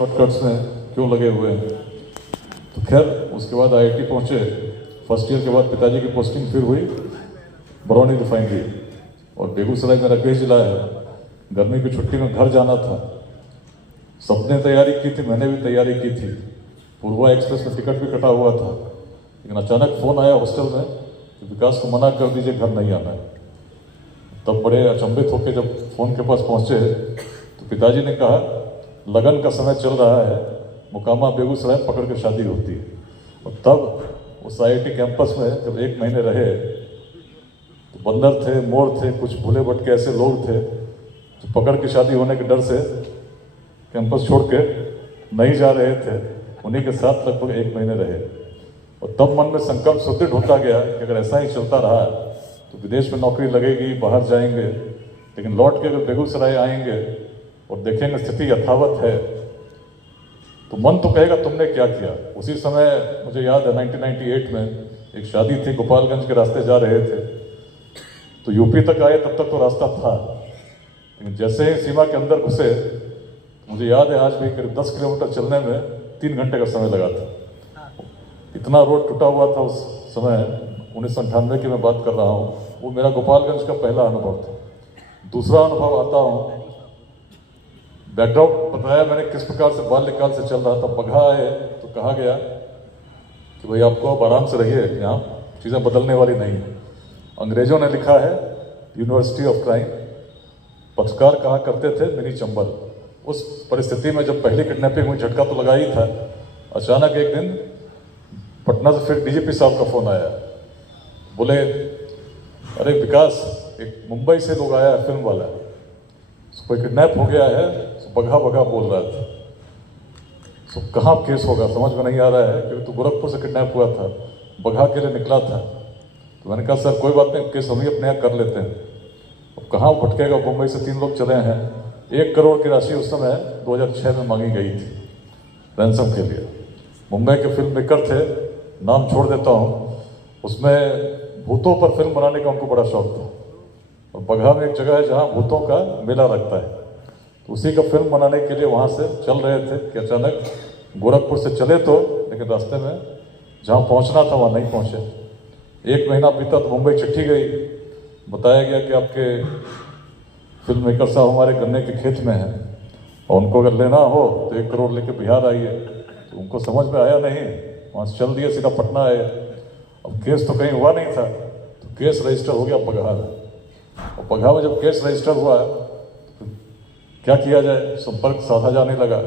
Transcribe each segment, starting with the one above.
Shortcuts में क्यों लगे हुए हैं। तो खैर उसके बाद आईआईटी पहुंचे। फर्स्ट ईयर के बाद पिताजी की पोस्टिंग फिर हुई बरौनी रिफाइनरी, और बेगूसराय मेरा गृह जिला है। गर्मी की छुट्टी में घर जाना था। सबने तैयारी की थी, मैंने भी तैयारी की थी। पूर्वा एक्सप्रेस में टिकट भी कटा हुआ था, लेकिन अचानक फ़ोन आया हॉस्टल में कि विकास को मना कर दीजिए, घर नहीं आना है। तब बड़े अचंभित होकर जब फ़ोन के पास पहुँचे तो पिताजी ने कहा, लगन का समय चल रहा है, मुकामा बेगूसराय पकड़ के शादी होती है। और तब उस आईआईटी कैंपस में जब 1 महीने रहे तो बंदर थे, मोर थे, कुछ भूले भटके ऐसे लोग थे जो पकड़ के शादी होने के डर से कैंपस छोड़ के नहीं जा रहे थे। उन्हीं के साथ लगभग 1 महीने रहे, और तब मन में संकल्प सुदृढ़ होता गया कि अगर ऐसा ही चलता रहा तो विदेश में नौकरी लगेगी, बाहर जाएंगे, लेकिन लौट के अगर बेगूसराय आएंगे और देखेंगे स्थिति यथावत है तो मन तो कहेगा तुमने क्या किया। उसी समय मुझे याद है 1998 में एक शादी थी, गोपालगंज के रास्ते जा रहे थे, तो यूपी तक आए, तब तक तो रास्ता था, लेकिन जैसे ही सीमा के अंदर घुसे, मुझे याद है आज भी करीब 10 किलोमीटर चलने में 3 घंटे का समय लगा था। इतना रोड टूटा हुआ था उस समय, 1998 की मैं बात कर रहा हूँ। वो मेरा गोपालगंज का पहला अनुभव था। दूसरा अनुभव आता हूँ, बैकग्राउंड बताया मैंने किस प्रकार से बाल्यकाल से चल रहा था। बगहा आए तो कहा गया कि भाई आपको अब आराम से रहिए, यहाँ चीज़ें बदलने वाली नहीं है। अंग्रेजों ने लिखा है यूनिवर्सिटी ऑफ क्राइम, पत्रकार कहा करते थे मिनी चंबल। उस परिस्थिति में जब पहली किडनैपिंग हुई, झटका तो लगा ही था। अचानक एक दिन पटना से फिर डीजीपी साहब का फ़ोन आया, बोले अरे विकास, एक मुंबई से लोग आया है, फिल्म वाला, कोई किडनैप हो गया है, बगहा बगहा बोल रहा था। तो कहाँ केस होगा समझ में नहीं आ रहा है, क्योंकि तो गोरखपुर से किडनैप हुआ था, बगहा के लिए निकला था। तो मैंने कहा सर कोई बात नहीं, केस हम ही अपने यहाँ कर लेते हैं। अब कहाँ भटकेगा, मुंबई से 3 लोग चले हैं। 1 करोड़ की राशि उस समय 2006 में मांगी गई थी रैंसम के लिए। मुंबई के फिल्म मेकर थे, नाम छोड़ देता हूँ, उसमें भूतों पर फिल्म बनाने का उनको बड़ा शौक था। और बगहा में एक जगह है जहाँ भूतों का मेला लगता है, तो उसी का फिल्म बनाने के लिए वहाँ से चल रहे थे कि अचानक गोरखपुर से चले तो, लेकिन रास्ते में जहाँ पहुँचना था वहाँ नहीं पहुँचे। 1 महीना बीता तो मुंबई चिट्ठी गई, बताया गया कि आपके फिल्म मेकर साहब हमारे गन्ने के खेत में हैं, और उनको अगर लेना हो तो 1 करोड़ लेके बिहार आइए। तो उनको समझ में आया नहीं, वहाँ से चल दिए, सीधा पटना आए। अब केस तो कहीं हुआ नहीं था, तो केस रजिस्टर हो गया बगहा में। और बगहा में जब केस रजिस्टर हुआ तो क्या किया जाए, संपर्क साधा जाने लगा।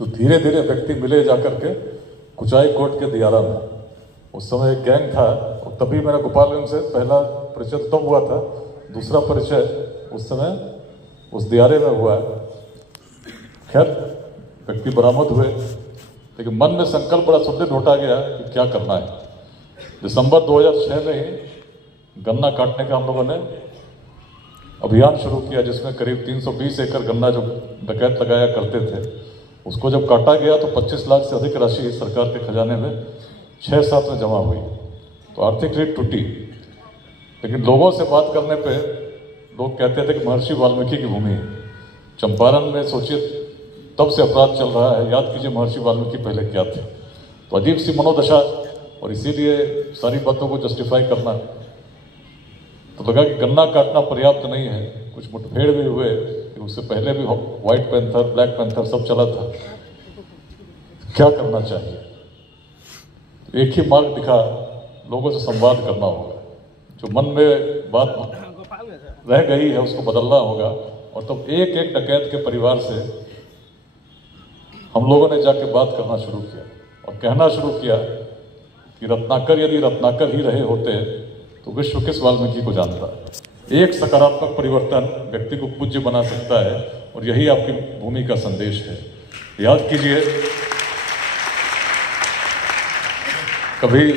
तो धीरे धीरे व्यक्ति मिले जाकर के कुचाई कोर्ट के दियारा में। उस समय एक गैंग था, और तभी मेरा गोपालगंज से पहला परिचय तब हुआ था। दूसरा परिचय उस समय उस दियारे में हुआ। खैर व्यक्ति बरामद हुए, लेकिन मन में संकल्प बड़ा सुदृढ़ होता गया कि क्या करना है। दिसंबर 2006 में ही गन्ना काटने का हम लोगों ने अभियान शुरू किया, जिसमें करीब 320 एकड़ गन्ना जो डकैत लगाया करते थे, उसको जब काटा गया तो 25 लाख से अधिक राशि सरकार के खजाने में 6-7 में जमा हुई। तो आर्थिक रीढ़ टूटी। लेकिन लोगों से बात करने पे लोग कहते थे कि महर्षि वाल्मीकि की भूमि है। चंपारण में सोचिए तब से अपराध चल रहा है, याद कीजिए महर्षि वाल्मीकि पहले क्या थे। तो अजीब सी मनोदशा, और इसीलिए सारी बातों को जस्टिफाई करना। तो लगा कि गन्ना काटना पर्याप्त नहीं है, कुछ मुठभेड़ भी हुए, उससे पहले भी व्हाइट पैंथर, ब्लैक पैंथर सब चला था। क्या करना चाहिए? तो एक ही मार्ग दिखा, लोगों से संवाद करना होगा। जो मन में बात रह गई है उसको बदलना होगा। और तब एक एक डकैत के परिवार से हम लोगों ने जाके बात करना शुरू किया, और कहना शुरू किया कि रत्नाकर यदि रत्नाकर ही रहे होते तो विश्व किस वाल्मीकि को जानता। एक सकारात्मक परिवर्तन व्यक्ति को पूज्य बना सकता है, और यही आपकी भूमि का संदेश है। याद कीजिए, कभी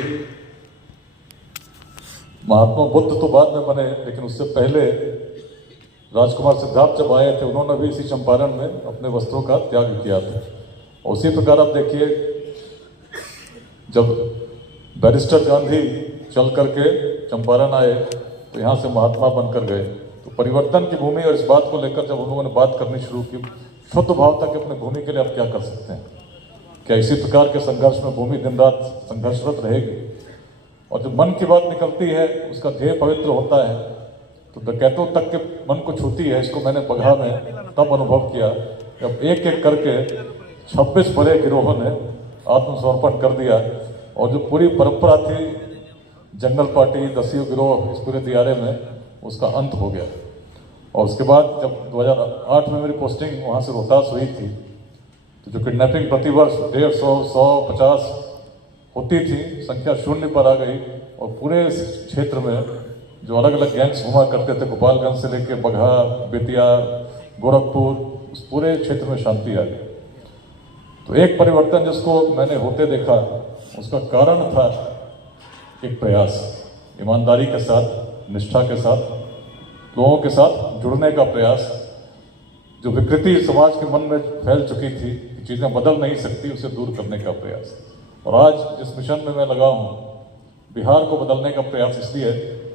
महात्मा बुद्ध तो बाद में बने, लेकिन उससे पहले राजकुमार सिद्धार्थ जब आए थे, उन्होंने भी इसी चंपारण में अपने वस्त्रों का त्याग किया था। और उसी प्रकार आप देखिए, जब बैरिस्टर गांधी चल करके चंपारण आए तो यहाँ से महात्मा बनकर गए। तो परिवर्तन की भूमि, और इस बात को लेकर जब उन लोगों ने बात करनी शुरू की, शुद्ध भावता की अपनी भूमि के लिए आप क्या कर सकते हैं? क्या इसी प्रकार के संघर्ष में भूमि दिन रात संघर्षरत रहेगी? और जो मन की बात निकलती है उसका ध्येय पवित्र होता है, तो डकैतों तक के मन को छूती है। इसको मैंने बगहा में तब अनुभव किया जब एक एक करके 26 बड़े गिरोहों ने आत्मसमर्पण कर दिया, और जो पूरी परंपरा थी जंगल पार्टी, दसियों गिरोह इस पूरे दियारे में, उसका अंत हो गया। और उसके बाद जब 2008 में मेरी पोस्टिंग वहाँ से रोहतास हुई थी, तो जो किडनैपिंग प्रतिवर्ष 150, 100, 50 होती थी, संख्या शून्य पर आ गई। और पूरे क्षेत्र में जो अलग अलग गैंग्स घुमा करते थे, गोपालगंज से लेकर बगहा, बेतिया, गोरखपुर, उस पूरे क्षेत्र में शांति आ गई। तो एक परिवर्तन जिसको मैंने होते देखा, उसका कारण था एक प्रयास, ईमानदारी के साथ, निष्ठा के साथ, लोगों के साथ जुड़ने का प्रयास। जो विकृति समाज के मन में फैल चुकी थी कि चीज़ें बदल नहीं सकती, उसे दूर करने का प्रयास। और आज जिस मिशन में मैं लगा हूँ, बिहार को बदलने का प्रयास, इसलिए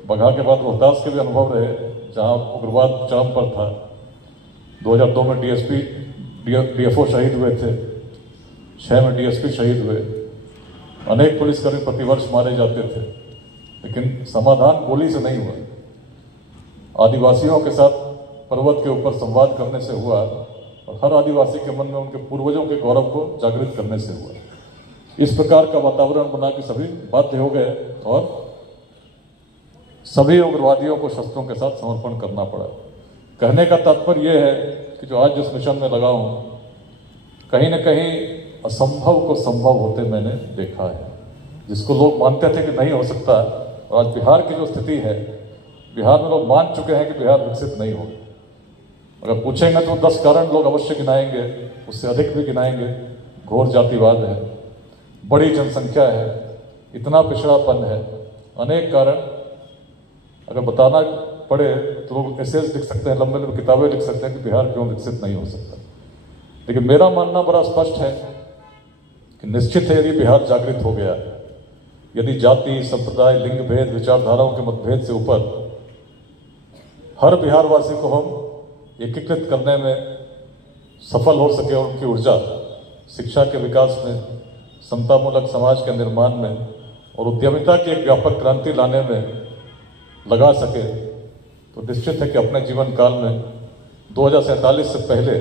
बगहा के बाद रोहतास के भी अनुभव रहे जहाँ उग्रवाद चरम पर था। 2002 में DFO शहीद हुए थे, 6 में DSP शहीद हुए, अनेक पुलिसकर्मी प्रतिवर्ष मारे जाते थे, लेकिन समाधान गोली से नहीं हुआ। आदिवासियों के साथ पर्वत के ऊपर संवाद करने से हुआ, और हर आदिवासी के मन में उनके पूर्वजों के गौरव को जागृत करने से हुआ। इस प्रकार का वातावरण बना कि सभी बाध्य हो गए और सभी उग्रवादियों को शस्त्रों के साथ समर्पण करना पड़ा। कहने का तात्पर्य यह है कि जो आज जिस मिशन में लगा हूँ, कहीं न कहीं असंभव को संभव होते मैंने देखा है। जिसको लोग मानते थे कि नहीं हो सकता, और आज बिहार की जो स्थिति है, बिहार में लोग मान चुके हैं कि बिहार विकसित नहीं होगा। अगर पूछेंगे तो 10 कारण लोग अवश्य गिनाएंगे, उससे अधिक भी गिनाएंगे। घोर जातिवाद है, बड़ी जनसंख्या है, इतना पिछड़ापन है, अनेक कारण अगर बताना पड़े तो लोग एसेज लिख सकते हैं, लंबे लंबे किताबें लिख सकते हैं कि बिहार क्यों विकसित नहीं हो सकता। लेकिन मेरा मानना बड़ा स्पष्ट है कि निश्चित है, यदि बिहार जागृत हो गया, यदि जाति, संप्रदाय, लिंग भेद, विचारधाराओं के मतभेद से ऊपर हर बिहारवासी को हम एकीकृत करने में सफल हो सके, और उनकी ऊर्जा शिक्षा के विकास में, समतामूलक समाज के निर्माण में और उद्यमिता की एक व्यापक क्रांति लाने में लगा सके, तो निश्चित है कि अपने जीवन काल में 2047 से पहले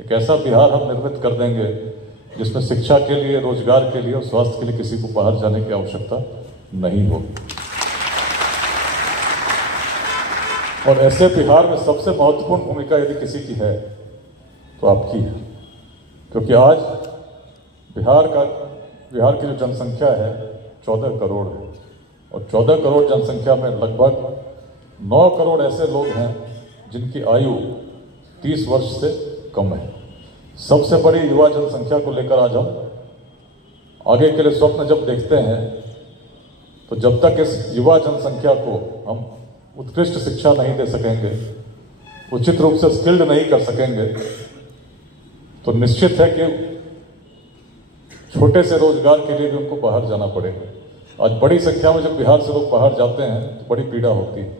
एक ऐसा बिहार हम निर्मित कर देंगे जिसमें शिक्षा के लिए, रोजगार के लिए और स्वास्थ्य के लिए किसी को बाहर जाने की आवश्यकता नहीं होगी। और ऐसे बिहार में सबसे महत्वपूर्ण भूमिका यदि किसी की है तो आपकी है, क्योंकि आज बिहार की जो जनसंख्या है 14 करोड़ है, और 14 करोड़ जनसंख्या में लगभग 9 करोड़ ऐसे लोग हैं जिनकी आयु 30 वर्ष से कम है। सबसे बड़ी युवा जनसंख्या को लेकर आज हम आगे के लिए स्वप्न जब देखते हैं, तो जब तक इस युवा जनसंख्या को हम उत्कृष्ट शिक्षा नहीं दे सकेंगे, उचित रूप से स्किल्ड नहीं कर सकेंगे, तो निश्चित है कि छोटे से रोजगार के लिए भी उनको बाहर जाना पड़ेगा। आज बड़ी संख्या में जब बिहार से लोग बाहर जाते हैं तो बड़ी पीड़ा होती है।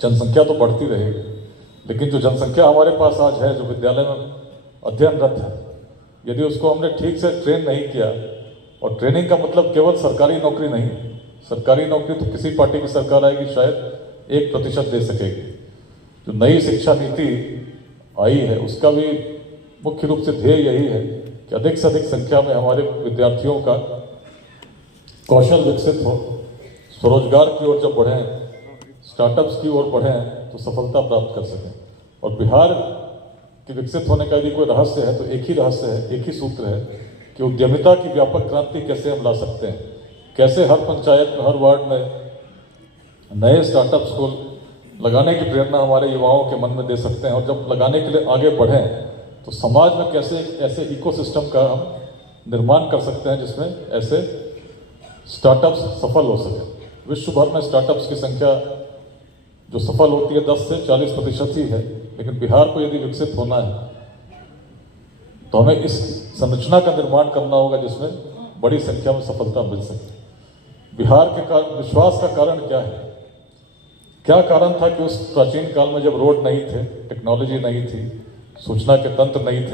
जनसंख्या तो बढ़ती रहेगी, लेकिन जो जनसंख्या हमारे पास आज है, जो विद्यालय में अध्ययनरत है, यदि उसको हमने ठीक से ट्रेन नहीं किया, और ट्रेनिंग का मतलब केवल सरकारी नौकरी नहीं, सरकारी नौकरी तो किसी पार्टी की सरकार आएगी शायद 1% दे सकेगी। जो नई शिक्षा नीति आई है उसका भी मुख्य रूप से ध्येय यही है कि अधिक से अधिक संख्या में हमारे विद्यार्थियों का कौशल विकसित हो, स्वरोजगार की ओर जब बढ़ें, स्टार्टअप्स की ओर बढ़ें, तो सफलता प्राप्त कर सकें। और बिहार के विकसित होने का यदि कोई रहस्य है तो एक ही रहस्य है, एक ही सूत्र है कि उद्यमिता की व्यापक क्रांति कैसे हम ला सकते हैं, कैसे हर पंचायत में, हर वार्ड में नए स्टार्टअप्स को लगाने की प्रेरणा हमारे युवाओं के मन में दे सकते हैं। और जब लगाने के लिए आगे बढ़ें तो समाज में कैसे ऐसे इकोसिस्टम का हम निर्माण कर सकते हैं जिसमें ऐसे स्टार्टअप्स सफल हो सके। विश्व भर में स्टार्टअप्स की संख्या जो सफल होती है 10 से 40% ही है, लेकिन बिहार को यदि विकसित होना है तो हमें इस संरचना का निर्माण करना होगा जिसमें बड़ी संख्या में सफलता मिल सके। बिहार के विश्वास का कारण क्या है? क्या कारण था कि उस प्राचीन काल में जब रोड नहीं थे, टेक्नोलॉजी नहीं थी, सूचना के तंत्र नहीं थे।